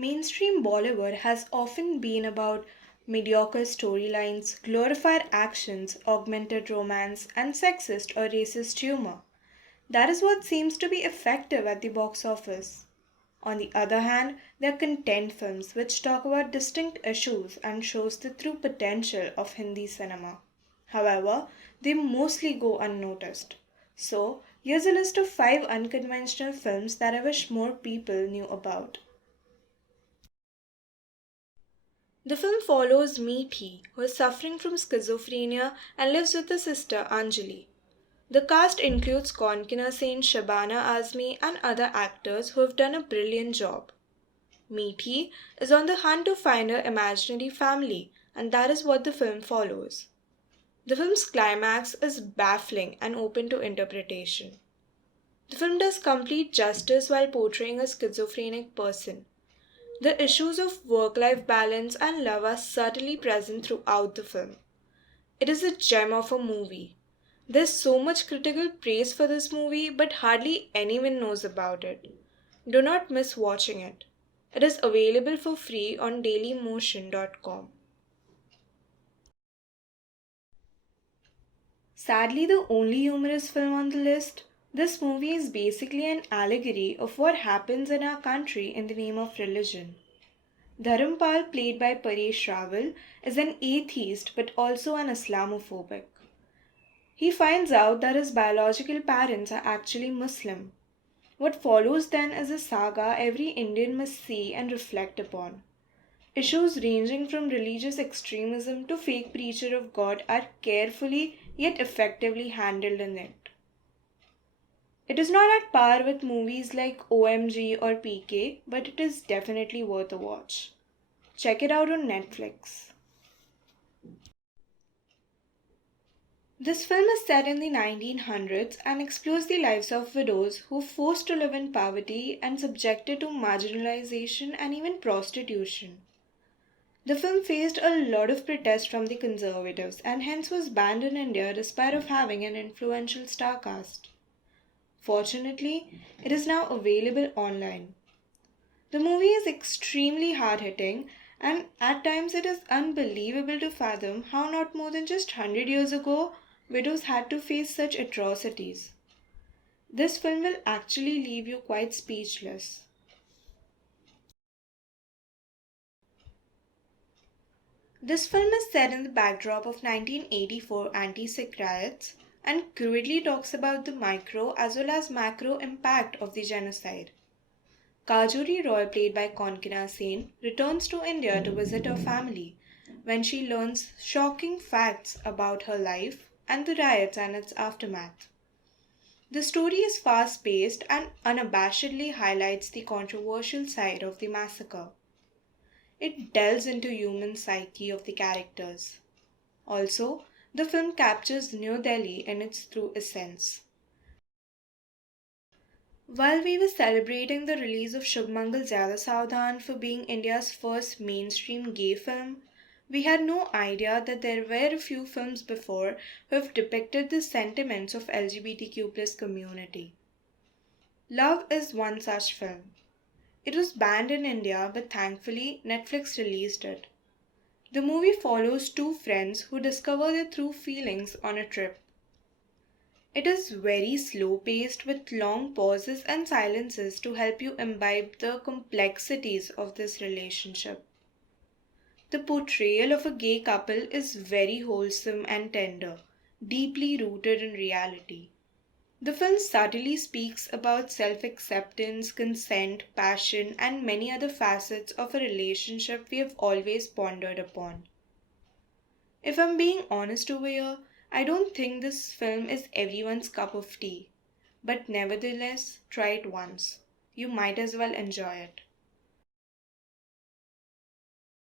Mainstream Bollywood has often been about mediocre storylines, glorified actions, augmented romance, and sexist or racist humor. That is what seems to be effective at the box office. On the other hand, there are content films which talk about distinct issues and shows the true potential of Hindi cinema. However, they mostly go unnoticed. So, here's a list of 5 unconventional films that I wish more people knew about. The film follows Meethi, who is suffering from schizophrenia and lives with his sister Anjali. The cast includes Konkina Sen, Shabana Azmi, and other actors who have done a brilliant job. Meethi is on the hunt to find her imaginary family, and that is what the film follows. The film's climax is baffling and open to interpretation. The film does complete justice while portraying a schizophrenic person. The issues of work life balance and love are subtly present throughout the film. It is a gem of a movie. There's so much critical praise for this movie, but hardly anyone knows about it. Do not miss watching it. It is available for free on dailymotion.com. Sadly, the only humorous film on the list, this movie is basically an allegory of what happens in our country in the name of religion. Dharampal, played by Paresh Rawal, is an atheist but also an Islamophobic. He finds out that his biological parents are actually Muslim. What follows then is a saga every Indian must see and reflect upon. Issues ranging from religious extremism to fake preacher of God are carefully yet effectively handled in it. It is not at par with movies like OMG or PK, but it is definitely worth a watch. Check it out on Netflix. This film is set in the 1900s and explores the lives of widows who are forced to live in poverty and subjected to marginalization and even prostitution. The film faced a lot of protest from the conservatives and hence was banned in India despite of having an influential star cast. Fortunately, it is now available online. The movie is extremely hard hitting, and at times it is unbelievable to fathom how not more than just 100 years ago widows had to face such atrocities. This film will actually leave you quite speechless. This film is set in the backdrop of 1984 anti-Sikh riots and crudely talks about the micro as well as macro impact of the genocide. Kajuri Roy, played by Konkina Sen, returns to India to visit her family when she learns shocking facts about her life and the riots and its aftermath. The story is fast paced and unabashedly highlights the controversial side of the massacre. It delves into human psyche of the characters. Also, the film captures New Delhi in its true essence. While we were celebrating the release of Shubhmangal Zyada Saavdhan for being India's first mainstream gay film, we had no idea that there were a few films before who have depicted the sentiments of LGBTQ community. Love is one such film. It was banned in India, but thankfully Netflix released it. The movie follows two friends who discover their true feelings on a trip. It is very slow paced with long pauses and silences to help you imbibe the complexities of this relationship. The portrayal of a gay couple is very wholesome and tender, deeply rooted in reality. The film subtly speaks about self acceptance, consent, passion, and many other facets of a relationship we have always pondered upon. If I'm being honest over here, I don't think this film is everyone's cup of tea, but nevertheless, try it once. You might as well enjoy it.